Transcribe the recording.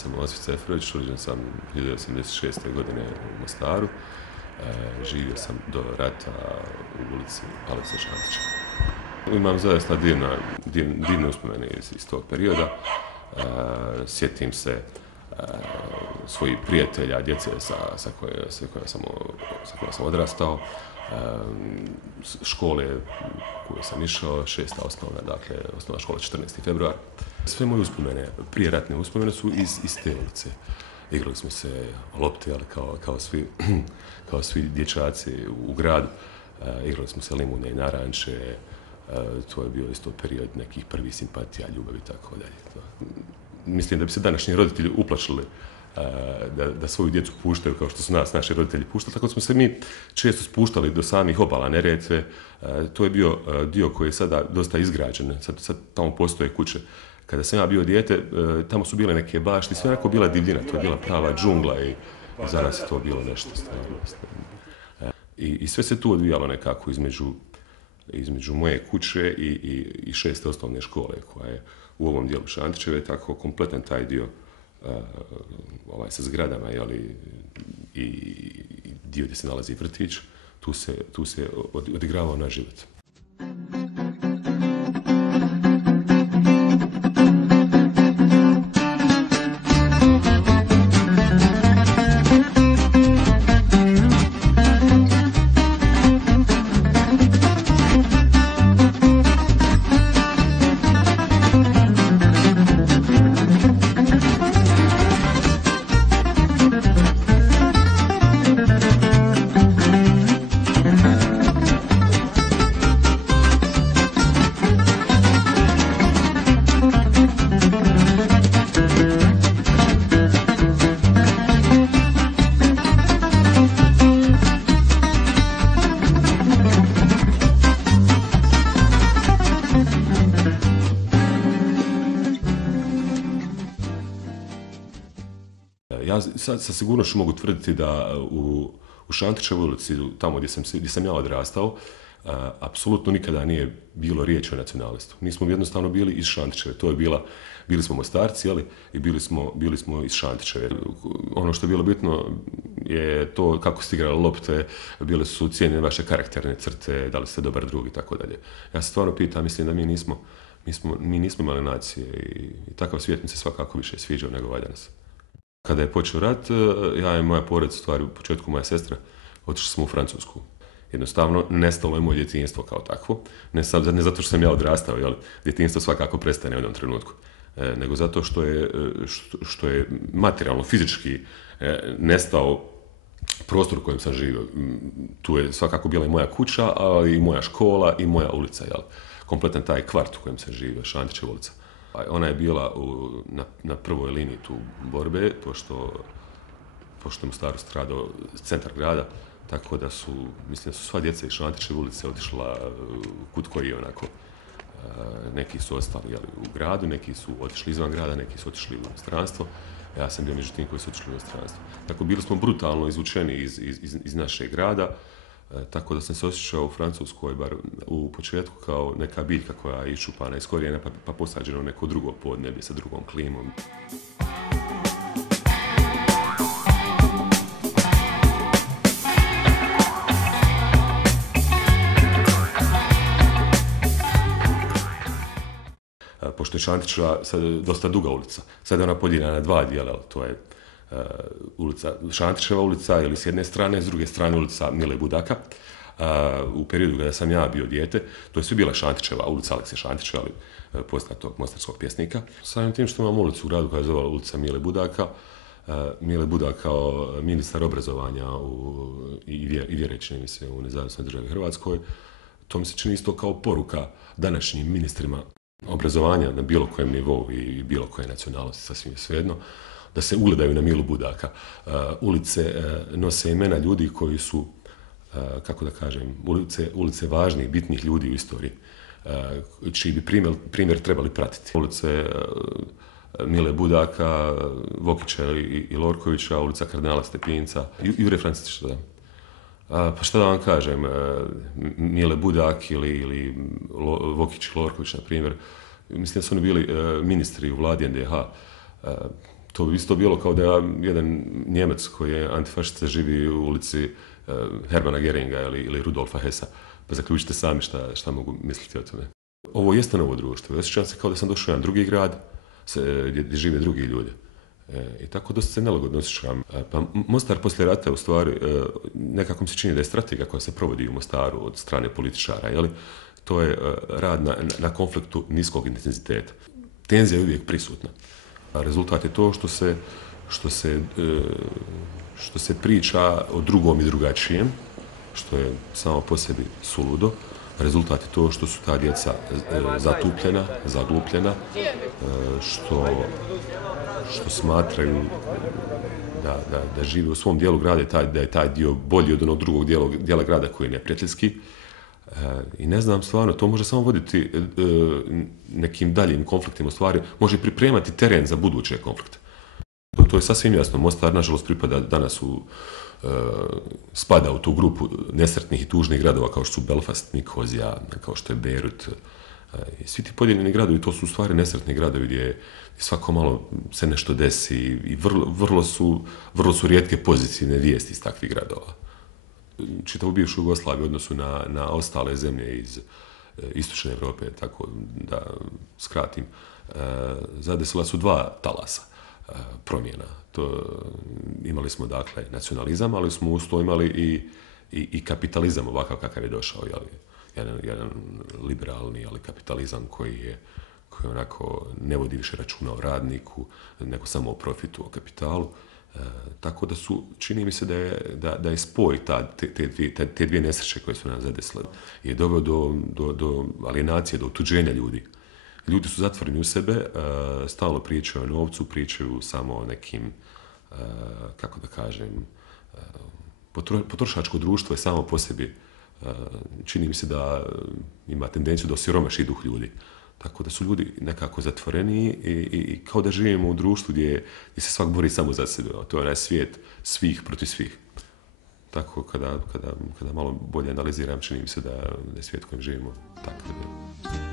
sam Osip Ceferović, rođen sam 1986. godine u Mostaru. Živio sam do rata u ulici Alekse Šantića. Imam zaista divne uspomene iz tog perioda. Sjetim se svojih prijatelja, djece sa kojima sam odrastao, škole koje sam išao, 6. osnovna, dakle osnovna škola 14. februar. Sve moje uspomene, prijeratne uspomene su iz te ulice. Igrali smo se lopte, ali kao svi dječaci u gradu. Igrali smo se limune i naranče. To je bio isto period nekih prvih simpatija, ljubavi i tako dalje. Mislim da bi se današnji roditelji uplašili da svoju djecu puštaju kao što su naši roditelji puštali, tako da smo se mi često spuštali do samih obala Neretve. To je bio dio koji je sada dosta izgrađen, sad tamo postoje kuće. Kada sam ja bio dijete, tamo su bile neke bašti, sve onako bila divljina, to je bila prava džungla i za nas je to bilo nešto stvarno. I sve se tu odvijalo nekako između moje kuće i 6. osnovne škole koja je u ovom dijelu Šantićeve, tako kompletan taj dio sa zgradama, i dio gdje se nalazi vrtić, tu se odigravao naš život. Ja sa sigurnošću mogu tvrditi da u Šantićevoj ulici, tamo gdje sam ja odrastao, apsolutno nikada nije bilo riječi o nacionalistvu. Mi smo jednostavno bili iz Šantićeve. Bili smo Mostarci, i bili smo iz Šantićeve. Ono što je bilo bitno je to kako ste igrali lopte, bile su cijenjene vaše karakterne crte, da li ste dobar drug i tako dalje. Ja se stvarno pitam, mislim da mi nismo imali nacije i takav svijet mi se svakako više sviđao nego valja nas. Kada je počeo rat, ja i moja porodica, stvari u početku moja sestra, otišli smo u Francusku. Jednostavno, nestalo je moje djetinjstvo kao takvo. Ne zato što sam ja odrastao, djetinjstvo svakako prestane u jednom trenutku, nego zato što je materijalno, fizički nestao prostor u kojem sam živio. Tu je svakako bila i moja kuća, ali i moja škola i moja ulica. Kompletan taj kvart u kojem sam živio, Šantićeva ulica. Ona je bila na prvoj liniji tu borbe, pošto je Mostaru stradao centar grada, tako da mislim da su sva djeca iz Šantićeve ulice otišla kud koji onako. Neki su ostali u gradu, neki su otišli izvan grada, neki su otišli u inostranstvo. Ja sam bio među tim koji su otišli u inostranstvo. Tako bili smo brutalno izvučeni iz našeg grada, tako da sam se osjećao u Francuskoj, bar u početku, kao neka biljka koja je iščupana iz korijena pa posađena u neko drugo podneblje sa drugom klimom. Pošto je Šantićeva dosta duga ulica, sad je ona podijeljena na dva dijela, to je Šantićeva ulica, s jedne strane, s druge strane ulica Mile Budaka. U periodu kada sam ja bio dijete, to je sve bila Šantićeva ulica Alekse Šantića, poznatog mostarskog pjesnika. Samim tim što imam ulicu u gradu koja je zvala ulica Mile Budaka, Mile Budak kao ministar obrazovanja i vjere, čini mi se, u Nezavisnoj državi Hrvatskoj, to mi se čini isto kao poruka današnjim ministrima obrazovanja na bilo kojem nivou i bilo koje nacionalnosti, sasvim svejedno, da se ugledaju na Milu Budaka. Ulice nose imena ljudi koji su, kako da kažem, ulice važnih, bitnih ljudi u istoriji, čiji bi primjer trebali pratiti. Ulice Mile Budaka, Vokića i Lorkovića, ulica kardinala Stepinca, Jure Francetića. Pa šta da vam kažem, Mile Budak ili Vokić i Lorković, na primjer, mislim da su oni bili ministri u vladi NDH. To bi isto bilo kao da jedan Njemac koji je antifašista živi u ulici Hermana Geringa ili Rudolfa Hessa. Pa zaključite sami šta mogu misliti o tome. Ovo jeste novo društvo. Osjećam se kao da sam došao u jedan drugi grad gdje žive drugi ljudi. I tako dosta se nelagodno osjećam. Pa Mostar poslije rata u stvari nekako mi se čini da je strategija koja se provodi u Mostaru od strane političara, jeli? To je rad na konfliktu niskog intenziteta. Tenzija je uvijek prisutna. A rezultat je to što se priča o drugom i drugačijem, što je samo po sebi suludo. Rezultat je to što su ta djeca zatupljena, zaglupljena, što smatraju da žive u svom dijelu grada, da je taj dio bolji od onog drugog dijela grada koji je neprijateljski. I ne znam, stvarno, to može samo voditi nekim daljim konfliktima, u stvari može pripremati teren za buduće konflikte. To je sasvim jasno. Mostar, nažalost, pripada danas spada u tu grupu nesretnih i tužnih gradova kao što su Belfast, Nikozija, kao što je Beirut. I svi ti podijeljeni gradovi, to su u stvari nesretni gradovi gdje svako malo se nešto desi i vrlo su rijetke pozitivne vijesti iz takvih gradova. Čitavu bivšu Jugoslaviju u odnosu na ostale zemlje iz istočne Europe, tako da skratim, zadesila su dva talasa promjena. Imali smo dakle nacionalizam, ali smo uz to imali i kapitalizam ovakav kakav je došao, jedan liberalni, ali kapitalizam koji onako ne vodi više računa o radniku, nego samo o profitu, o kapitalu. Tako da čini mi se da je spoj te dvije nesreće koje su nas zadesile je doveo do alienacije, do otuđenja ljudi. Ljudi su zatvoreni u sebe, stalno pričaju o novcu, pričaju samo o nekim, kako da kažem, potrošačko društvo je samo po sebi, čini mi se da ima tendenciju da osiromaši duh ljudi. Tako da su ljudi nekako zatvoreni i kao da živimo u društvu gdje se svak bori samo za sebe. To je onaj svijet svih protiv svih. Tako kada malo bolje analiziram, čini mi se da je svijet u kojem živimo takav.